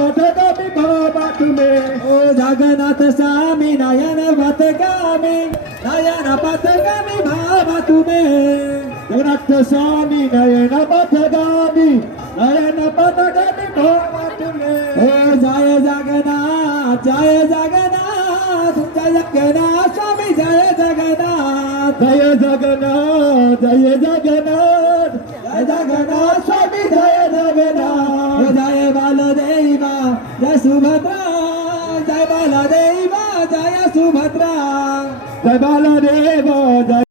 পথগামী বাবা তুমি। ও জগন্নাথ স্বামী নয়ন পথগামী বাবা তুমি। জগন্নাথ স্বামী নয়ন পথগামী বাবা তুমি। ও জয় জগন্নাথ স্বামী জয় জগন্নাথ। জয় জগন্নাথ জয় জগন্নাথ জয় জগন্নাথ স্বামী জয় জগন্নাথ। জয় বলদেবা জয় সুভদ্রা জয় বলদেবা জয় সুভদ্রা। জয় বলদেব জয়